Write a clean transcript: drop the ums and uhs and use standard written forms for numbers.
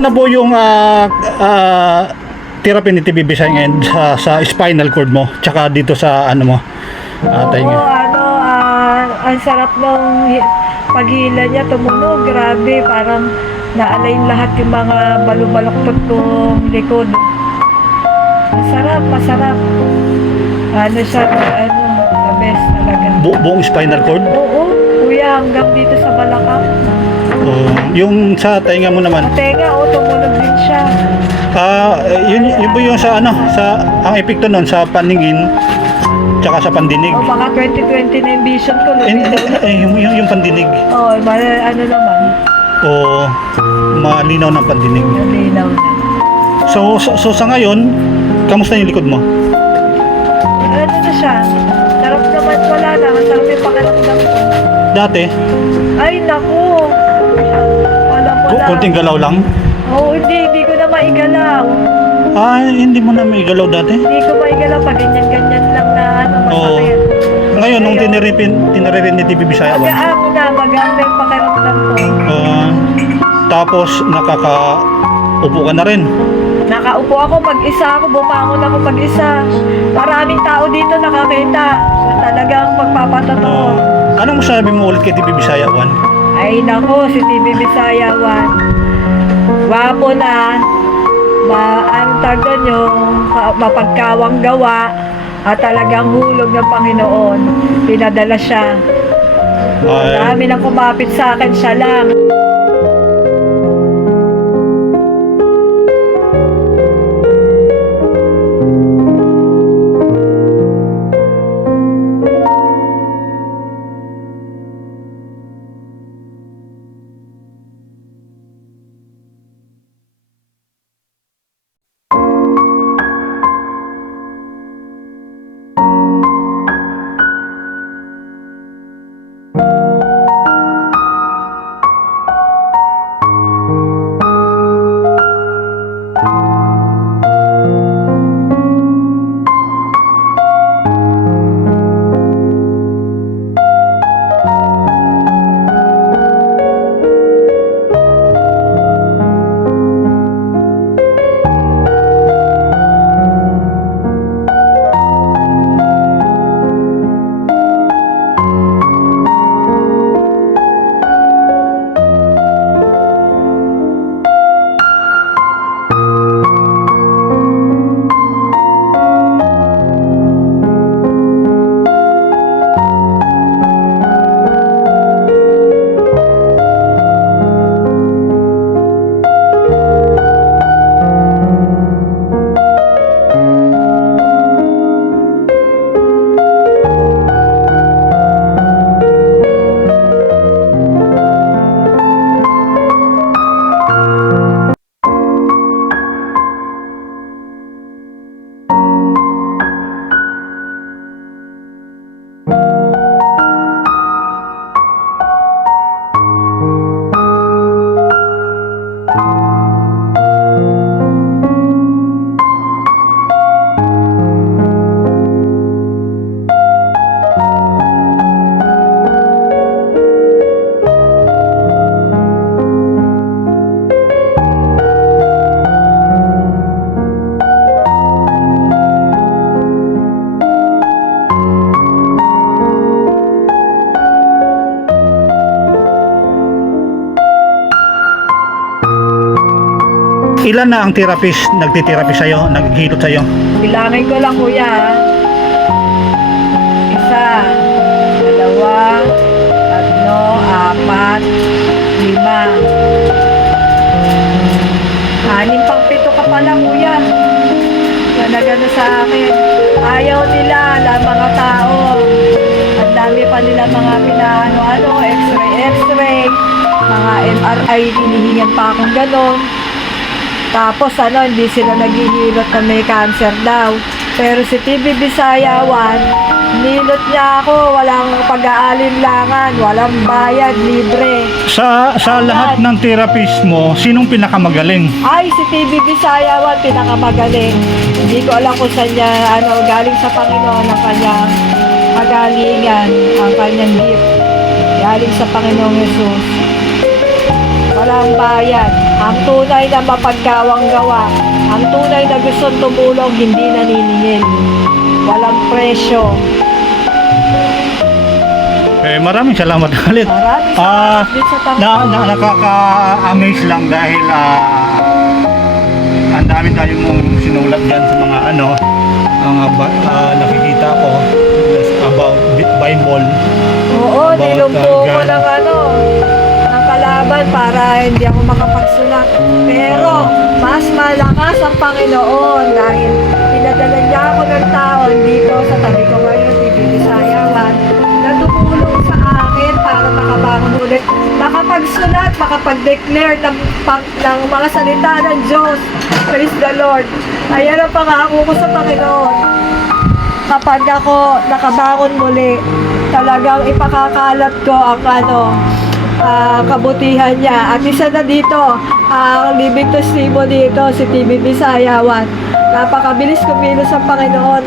na po yung therapy ni TB Visayas and sa spinal cord mo, tsaka dito sa ano mo, tainga. Ang sarap ng paghila niya, tumunog, grabe, parang naalayin lahat yung mga balubaloktot kong likod. Masarap. Ano siya, the best talaga. Buong spinal cord? Oo, kuya, hanggang dito sa balakang. Yung sa tainga mo naman? Tenga, tumunog din siya. Yun po yung sa ano, ang epekto nun sa paningin, tsaka sa pandinig. Baka 2020 na yung vision ko. Yung pandinig. Ano naman? Malinaw ng pandinig. Malinaw na. So sa ngayon, kamusta yung likod mo? Ano na siya? Sarap naman, wala na. Masarap yung pakiramdam ko. Dati? Ay, naku. Wala. Konting galaw lang? Hindi ko na maigalaw. Hindi mo na maigalaw dati? Hindi ko maigalaw pag ganyan-ganyan lang na masakit. Ngayon, nung tinaripin ni TB Visayas. Magaan na yung pakiramdam ko. Tapos, nakakaupo ka na rin. Nakaupo ako, mag-isa ako, bumangon ako mag-isa. Maraming tao dito nakakita na talagang magpapatotoo. Anong masabi mo ulit kay TB Visayas, Juan? Ay nako, si TB Visayas, Juan. Wapo na, mapagkawang gawa, at talagang hulog ng Panginoon. Pinadala siya. Dami nang kumapit sa akin, siya lang. Ilan na ang therapist nagtitherapy sa'yo, naghihilot sa'yo? Bilangin ko lang, kuya. 1, 2, 3, 4, 5. 6 pang 7 ka pala, kuya. Nagano sa akin. Ayaw nila, mga tao. Ang dami pa nila mga pinaano-ano, x-ray, mga MRI, hinihingan pa akong ganon. Tapos hindi sila naghihilot na may cancer daw. Pero si TB Visayas, nilot niya ako, walang pag-aalinlangan, walang bayad, libre. Sa lahat ng therapist mo, sinong pinakamagaling? Ay, si TB Visayas, pinakamagaling. Hindi ko alam kung saan niya, galing sa Panginoon ang kanyang kagalingan, ang kanyang gift. Galing sa Panginoong Jesus. walang bayad. Ang tunay na mapagkawang gawa, ang tunay na gustong tumulong, hindi naniningil. Walang presyo. Maraming salamat ulit. Maraming Ah, salamat din sa Panginoon. nakaka-amaze lang dahil ang dami tayong mong sinulat dyan sa mga nakikita ko about Bible. Oo, About, nilumpo ko God. ng kalaban para hindi ako makapagsulat. Pero, mas malakas ang Panginoon dahil pinadala niya ako ng taon dito sa tabi ko ngayon, TV Bisayawan, na tumulong sa akin para makabangon ulit, makapagsulat, makapag-declare ng mga salita ng Diyos. Praise the Lord. Ayan ang pangako ko sa Panginoon. Kapag ako nakabangon muli, talagang ipakakalat ko ang kabutihan niya. At isa na dito, ang living testimony dito, si TV Bisayawan. Napakabilis kumilos ang Panginoon.